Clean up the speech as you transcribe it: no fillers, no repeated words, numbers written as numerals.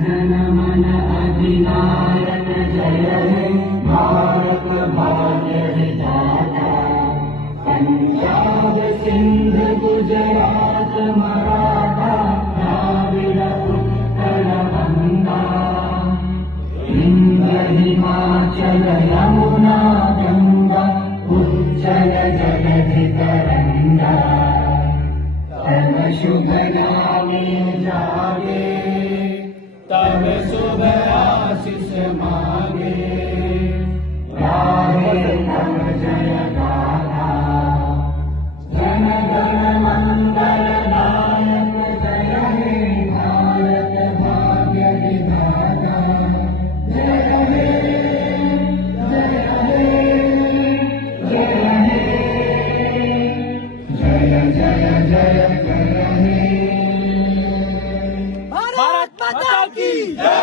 जन मन अधिनायक जय हे भारत भाग्य विधाता। पंजाब सिंध गुजरात मराठा द्राविड़ उत्कल गंगा। इंद्र हिमाचल यमुना गंगा उज्जल जलधि तरंगा। तब शुभ नामे जागे तब शुभ आशीष मांगे। गाहे तब जय गाथा जन गण मंगल नायक जय हे भारत भाग्य विधाता। जय हे जय हे जय हे जय जय जय जय हे। भारत माता की जय।